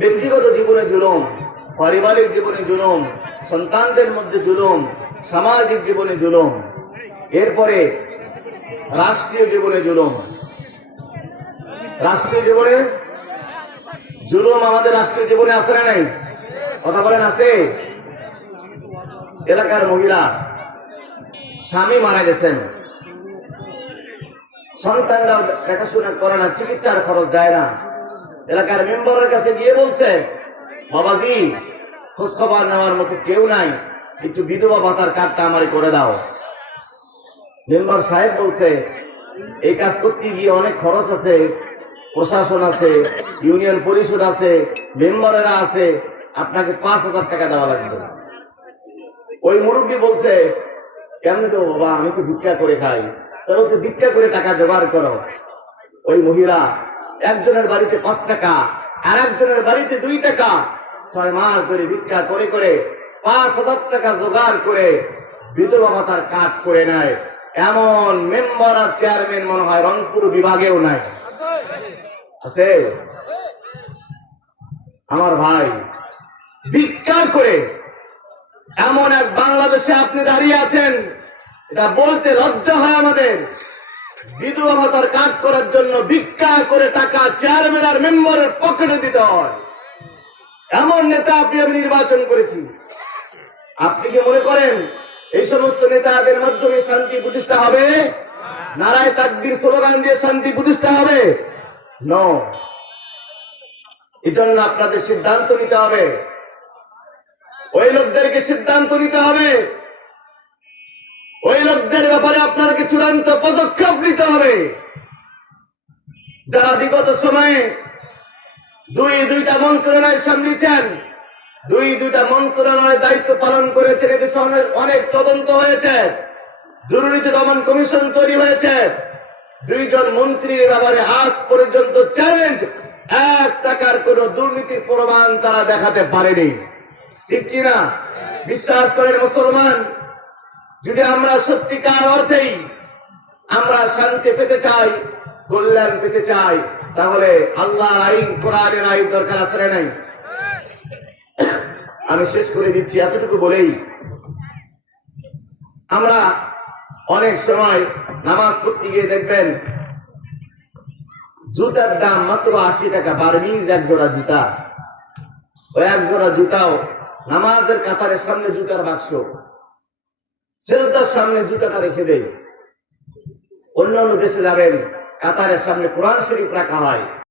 ব্যক্তিগত জীবনে জুলুম, পারিবারিক জীবনে জুলুম, সন্তানদের মধ্যে জুলুম, সামাজিক জীবনে জুলুম, এরপরে রাষ্ট্রীয় জীবনে জুলুম। রাষ্ট্রীয় জীবনে জুলুম আমাদের রাষ্ট্রীয় জীবনে আছে না নাই? কথা বলেন, আছে? এলাকার মহিলা, স্বামী মারা গেছেন, সন্তানরা দেখাশোনা করে না, চিকিৎসার খরচ দেয় না, এলাকার মেম্বারের কাছে গিয়ে বলছে, বাবাজি খোঁজ খবর নেওয়ার মতো কেউ নাই, একটু বিধবা ভাতার কার্ডটা আমারে করে দাও। মেম্বার সাহেব বলছে, এই কাজ করতে গিয়ে অনেক খরচ আছে, প্রশাসন আছে, ইউনিয়ন পরিষদ আছে, মেম্বারেরা আছে, আপনাকে 5,000 টাকা দেওয়া লাগবে। ওই মুরব্বী বলছে, কেমন তো বাবা, আমি তো ভিক্ষা করে খাই। তা বলছে, ভিক্ষা করে টাকা জোগাড় করো। ওই মহিলা একজনের বাড়িতে 5 টাকা আর একজনের বাড়িতে 2 টাকা 6 মাস ধরে ভিক্ষা করে করে 5,000 টাকা জোগাড় করে বিধবা ভাতার কার্ড করে নেয়। এমন মেম্বার আর চেয়ারম্যান মনে হয় রংপুর বিভাগেও নাই, আছে? আমার ভাই, ভিক্ষা করে এমন এক বাংলাদেশে আপনি দাঁড়িয়ে আছেন, এটা বলতে লজ্জা হয় আমাদের। বিধবা ভাতার কাজ করার জন্য ভিক্ষা করে টাকা চেয়ারম্যান আর মেম্বারের পকেটে দিতে হয়। এমন নেতা আপনি আমি নির্বাচন করেছি। আপনি কি মনে করেন এই সমস্ত নেতাদের মাধ্যমে শান্তি প্রতিষ্ঠা হবে? নারায়ে তাকবীর স্লোগান দিয়ে শান্তি প্রতিষ্ঠা হবে? নো। এই জন্য আপনাদের সিদ্ধান্ত নিতে হবে, ওই লোকদেরকে সিদ্ধান্ত নিতে হবে, ওই লোকদের ব্যাপারে আপনাকে চূড়ান্ত পদক্ষেপ নিতে হবে, যারা বিগত সময়ে দুইটা মন্ত্রণালয় সামলিয়েছেন, দুইটা মন্ত্রণালয়ের দায়িত্ব পালন করেছেন। এদেশে অনেক তদন্ত হয়েছে, দুর্নীতি দমন কমিশন তৈরি হয়েছে। 2 জন মন্ত্রীর ব্যাপারে আজ পর্যন্ত চ্যালেঞ্জ, 1 টাকার কোন দুর্নীতির প্রমাণ তারা দেখাতে পারেনি। ঠিক কিনা? বিশ্বাস করেন মুসলমান, যদি আমরা সত্যিকার অর্থেই আমরা শান্তি পেতে চাই, কল্যাণ পেতে চাই, তাহলে আল্লাহর আইন, কোরআনের আইন দরকার আছে না নাই? আমি শেষ করে দিচ্ছি এতটুকু বলেই, আমরা অনেক সময় নামাজ পড়তে গিয়ে দেখবেন জুতার দাম মাত্র 80 টাকা, বার্মিজ 1 জোড়া জুতা। ওই 1 জোড়া জুতাও নামাজের কাতারের সামনে জুতার বাক্স, সেজদার সামনে জুতাটা রেখে দেয়। অন্যান্য দেশে যাবেন, কাতারের সামনে কোরআন শরীফ রাখা হয়।